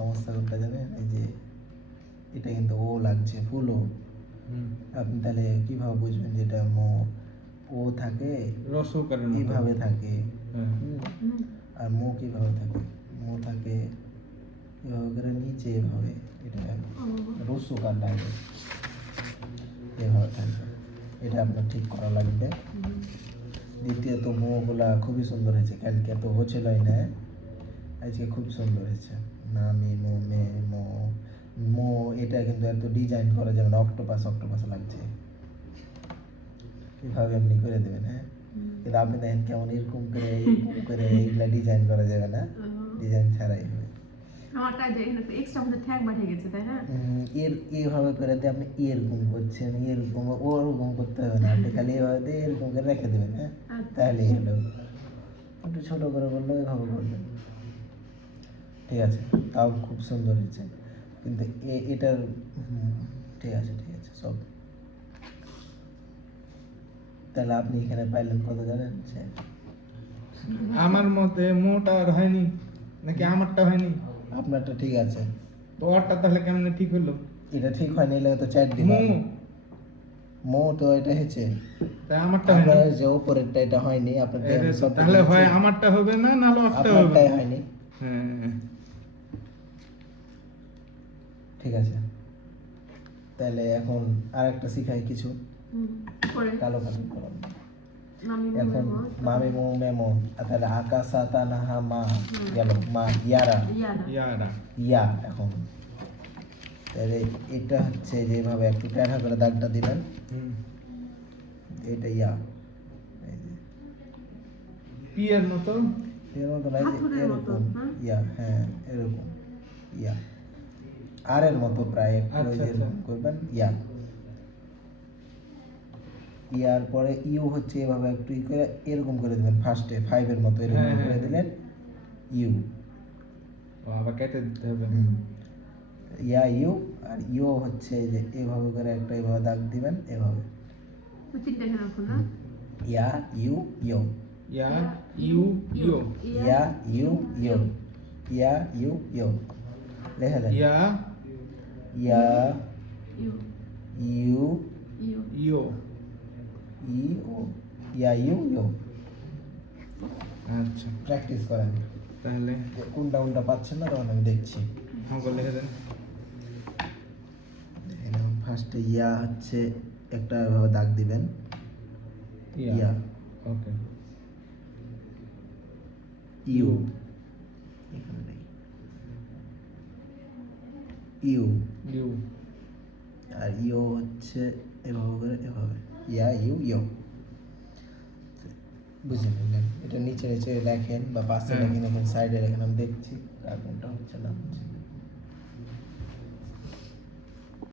সমস্যা করতে যাবেন, এই যে এটা কিন্তু ও লাগছে ফুল ও। আপনি তাহলে কিভাবে বুঝবেন যেটা ও থাকে এইভাবে থাকে, আর কিভাবে থাকে, থাকে এভাবে করে নিচে এভাবে, এটা রসুকার লাগে এভাবে থাকবে, এটা আপনার ঠিক করা লাগবে। দ্বিতীয়ত মোগুলা খুবই সুন্দর হয়েছে, কালকে তো হচ্ছিলই না, আজকে খুব সুন্দর হয়েছে। নামি মো মে মো এটা কিন্তু এত ডিজাইন করা যাবে না, অক্টোপাস লাগছে, এভাবে এমনি করে দেবেন। হ্যাঁ, কিন্তু আপনি দেখেন কেমন এরকম করে এইগুলা ডিজাইন করা যাবে না, ডিজাইন ছাড়াই হবে। এর এইভাবে করে দিয়ে আপনি এরকম করছেন, এরকম ওরকম করতে হবে না, আপনি খালি এভাবে দিয়ে এরকম করে রেখে দেবেন। হ্যাঁ, তাহলেই হলো। একটু ছোট করে বললো এভাবে করবেন, ঠিক আছে, তাও খুব সুন্দর হয়েছে। কিন্তু এটার ঠিক আছে সব। তাহলে আপনি এখানে পাইলেন কত জানেন? আমার মতে মোটা আর হয়নি নাকি আমারটা হয়নি? আপনারটা ঠিক আছে, তো ওরটা তাহলে কেমনে ঠিক হলো? এটা ঠিক হয়নি, এলে তো 4 দিন তো এটা হয়েছে, তাই আমারটা হয়নি, যে উপরেরটা এটা হয়নি আপনার, তাহলে হয় আমারটা হবে না, নাহলে ওরটা হবে। আপনারটাই হয়নি। হ্যাঁ, ঠিক আছে, তাহলে এখন আরেকটা শিখাই কিছু, কালো কালো কলম। এখন মামি মো মেমো, তাহলে আকাশা তানাহা মা গেল, মা ইয়ারা ইয়া। এখন তাহলে এটা হচ্ছে যেভাবে একটু ট্যাড়া করে দাগটা দিবেন, এটা ইয়া, পি এর মতো নাই যে এরকম ইয়া, হ্যাঁ এরকম ইয়া, আর এর মতো প্রায় একটু এরকম করবেন ইয়া। ইয়ার পরে ইউ হচ্ছে এভাবে একটু করে এরকম করে দিবেন, ফার্স্টে 5 এর মতো এরকম করে দিলেন ইউ, আবার কেটে দিতে হবে। ইয়া ইউ, আর ইউ হচ্ছে যে এভাবে করে একটা এভাবে দাগ দিবেন, এভাবে ইয়া ইউ ইউ, ইয়া ইউ ইউ, ইয়া ইউ ইউ, ইয়া ইউ ইউ, লেখা দেন ইয়া ইয়া ইউ ইউ ইউ, ইয়া ইউ ইউ। আচ্ছা, প্র্যাকটিস করেন, তাহলে কোনটা পাচ্ছেন না তখন আমি দেখছি। লিখে দেন। ফার্স্টে ইয়া হচ্ছে একটা এভাবে দাগ দিবেন, ইয়া ওকে, ইউ এখানে নেই, ইউ ইউ, আর ইউ হচ্ছে এভাবে করে এভাবে, ইয়া ইউ ইউ। বুঝে নিলেন? এটা নিচে লেখেন বা পাশে লেখেন, এখানে সাইডে লেখেন, আমি দেখছি কার কোনটা হচ্ছে না হচ্ছে।